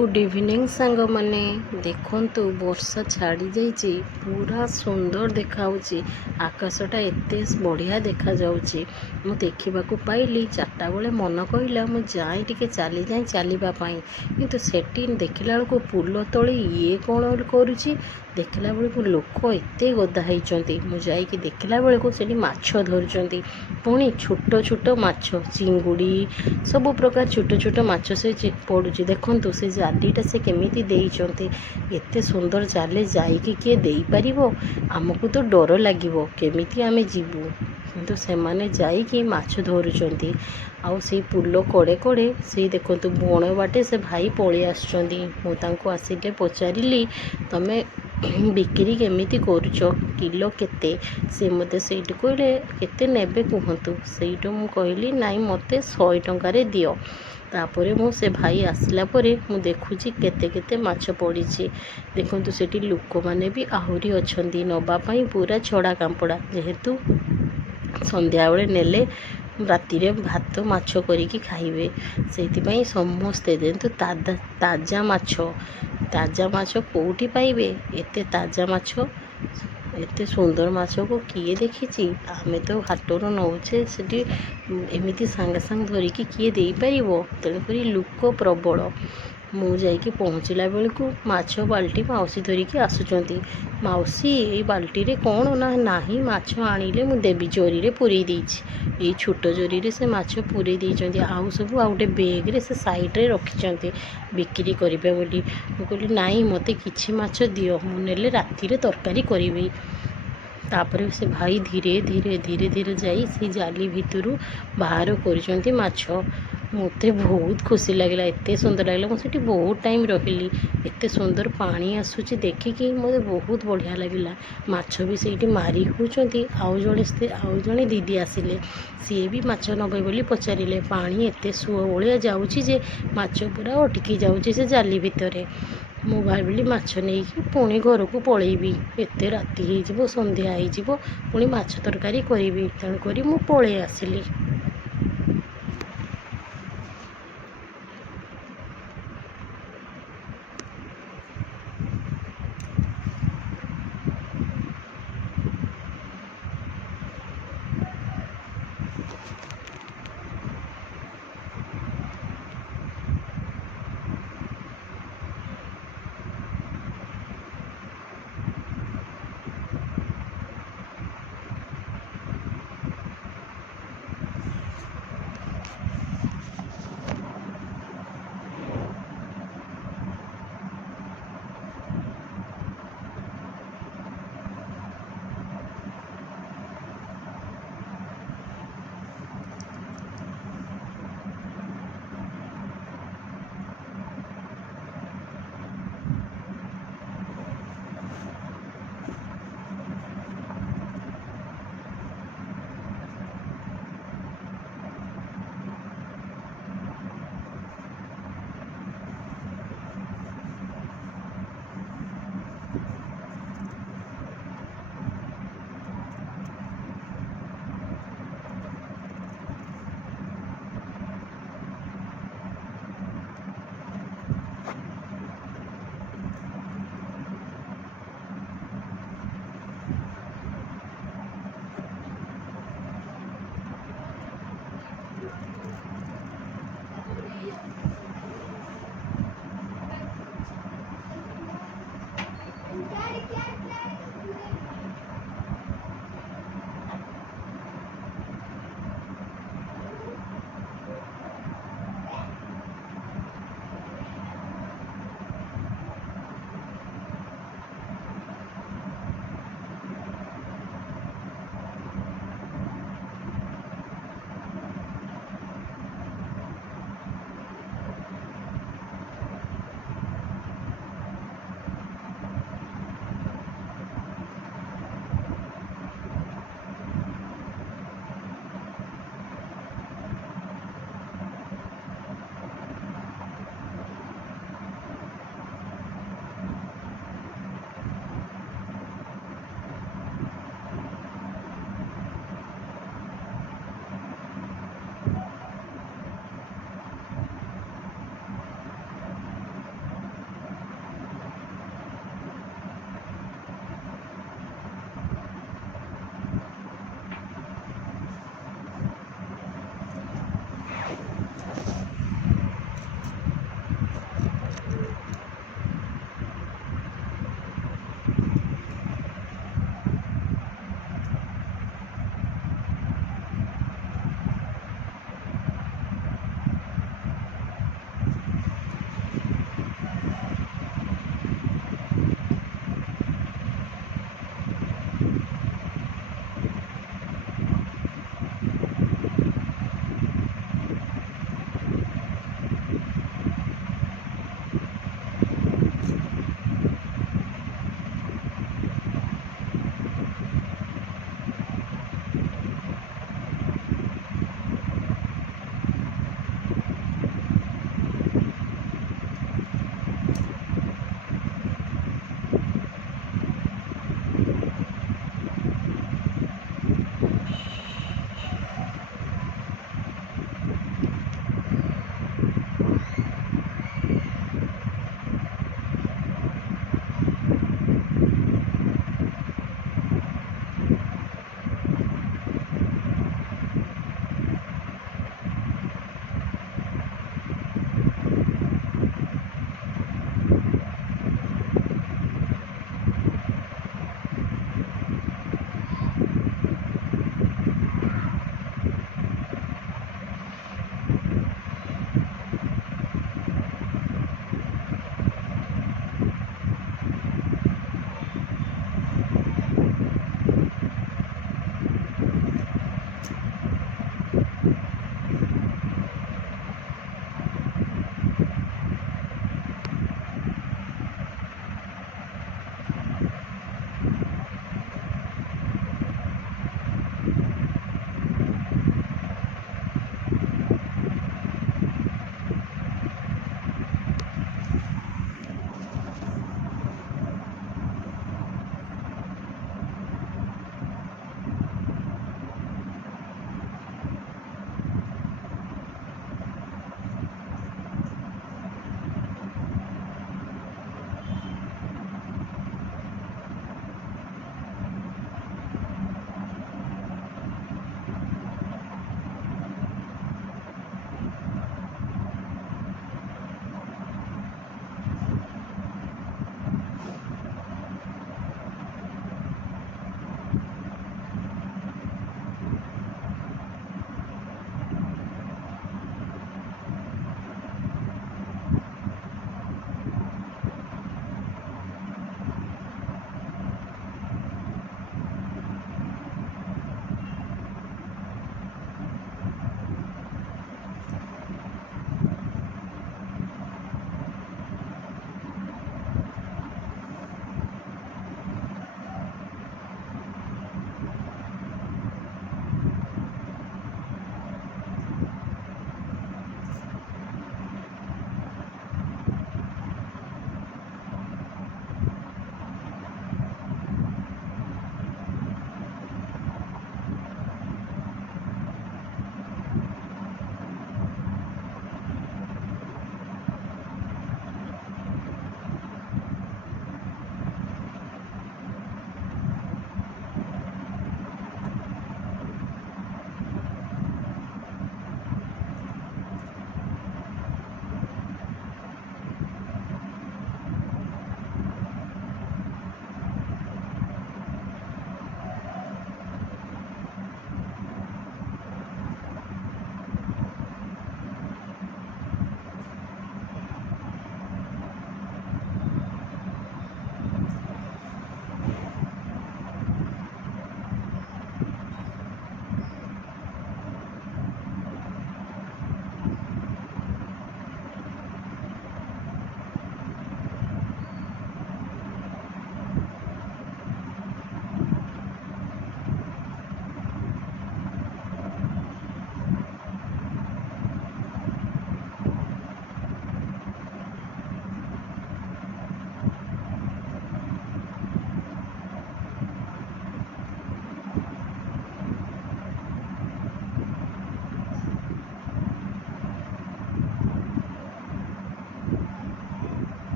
Good evening सांग मैंने देखंतु वर्षा छाड़ी जाइए पूरा सुंदर देखाऊँची आकाशटा एते बढ़िया देखा जाउची। मु देखा पाइली चार्टा बेले मन कहला मु जाए टिके चली जाए चलवाई किंतु सेठी देखला बेलू पुल तले ये कौन करुच्ची देखला बेलू लोक एत गदा होती मुझे देखला बेलू से माछ धरुंच पुणी छोट छोट माछ चिंगुड़ी सब प्रकार छोट छोट माछ से पड़ुची देखु से जालीटा से केमिति देइचंती एते सुंदर जाले जाइकी किए देई परिबो आमको तो डर लागिबो केमिति आमे जीवु किंतु से माने जाइकी माछ धरुचंती आउ से पुल कड़े कड़े से देखंतु बण बाटे से भाई पळि आछंती मु तांको आसिले पचारिली तमे बिक्री केमिति करुच किलो केते से मते सेठी कहले केते नेबे कहंतु सेठो मु कहली नाई मते 100 टंका रे दियो तापरे मु से भाई आसला परे मु देखुची केते केते माछ पड़ीची देखंतु सेठी लोक माने भी आहुरी अछंती नबा पई पूरा छड़ा कांपड़ा जेहेतु संध्या बेले नेले राति रे भात माछ करिकी खाइबे सेति समस्ते जेहेतु ताजा माछ कोठी पाइबे एते ताजा माछ एते सुंदर माछ को किए देखी आमे तो हाटरू नौचे से एमती सांगे सांग धरिकी किए दे पारिबो तेणुक लोक प्रबल मु जाइकी पहुँचला बेलू माछ बाल्टी मौसी धरिकी आसुचंती मौसी ये बाल्टी रे कौन ना नाही माछ आनिले मु देवी जोरी रे पूरी देइछि ये छोट जोरी रे से माछ पूरी देइचंती आउ सब आ गोटे बेग रे से साइड रे रखिचंती बिक्री करिबे बोली मु कहली नाई मते किछि माछ दियो मु नेले राति रे तरकारी करिबी तापरे से भाई धीरे धीरे धीरे धीरे जाई से जाली भितरू बाहर करिसंती माछ मते बहुत खुशी लगला एते सुंदर लगला मुझे बहुत टाइम रही एते सुंदर पानी आसूची देखिकी मते बहुत बढ़िया लगला माछ भी से मारी होचंती आउ जणे दीदी आसिले सी भी माछ नबे बोली पचारिले पानी एते सुओ भलिया जाउची जे माछ पूरा अटकी जाउची से जाली भितरे मु भाविली माछ नहीं पुणी घर को पलैबी एते राति हो संध्या हो पुणी माछ तरकारी करी तेणुक मु पलि आसिली।